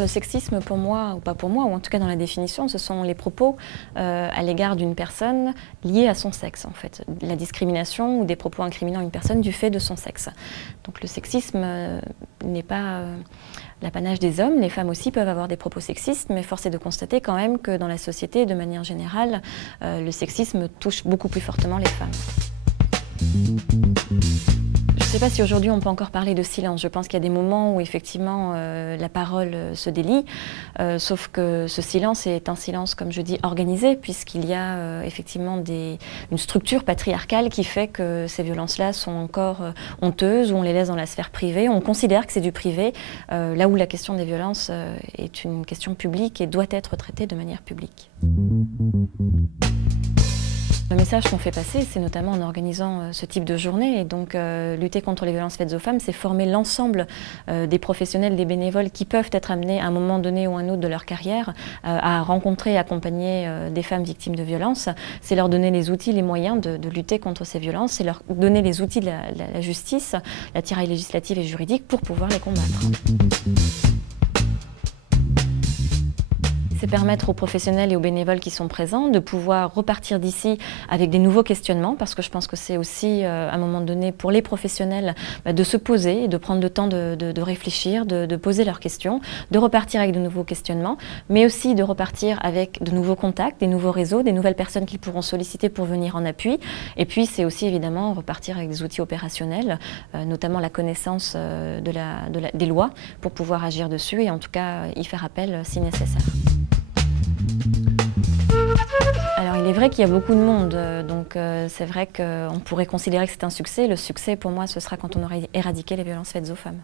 le sexisme pour moi, ou pas pour moi, ou en tout cas dans la définition, ce sont les propos à l'égard d'une personne liés à son sexe en fait. La discrimination ou des propos incriminant une personne du fait de son sexe. Donc le sexisme n'est pas l'apanage des hommes, les femmes aussi peuvent avoir des propos sexistes, mais force est de constater quand même que dans la société, de manière générale, le sexisme touche beaucoup plus fortement les femmes. Je ne sais pas si aujourd'hui on peut encore parler de silence. Je pense qu'il y a des moments où effectivement la parole se délie, sauf que ce silence est un silence, comme je dis, organisé, puisqu'il y a effectivement une structure patriarcale qui fait que ces violences-là sont encore honteuses, où on les laisse dans la sphère privée, on considère que c'est du privé, là où la question des violences est une question publique et doit être traitée de manière publique. Le message qu'on fait passer, c'est notamment en organisant ce type de journée. Et donc, lutter contre les violences faites aux femmes, c'est former l'ensemble des professionnels, des bénévoles qui peuvent être amenés à un moment donné ou à un autre de leur carrière à rencontrer et accompagner des femmes victimes de violences. C'est leur donner les outils, les moyens de lutter contre ces violences. C'est leur donner les outils de la justice, l'attirail législatif et juridique pour pouvoir les combattre. C'est permettre aux professionnels et aux bénévoles qui sont présents de pouvoir repartir d'ici avec des nouveaux questionnements, parce que je pense que c'est aussi, à un moment donné, pour les professionnels, de se poser et de prendre le temps de réfléchir, de poser leurs questions, de repartir avec de nouveaux questionnements, mais aussi de repartir avec de nouveaux contacts, des nouveaux réseaux, des nouvelles personnes qu'ils pourront solliciter pour venir en appui. Et puis, c'est aussi évidemment repartir avec des outils opérationnels, notamment la connaissance des lois, pour pouvoir agir dessus et en tout cas y faire appel si nécessaire. Alors il est vrai qu'il y a beaucoup de monde, donc c'est vrai qu'on pourrait considérer que c'est un succès. Le succès pour moi ce sera quand on aura éradiqué les violences faites aux femmes.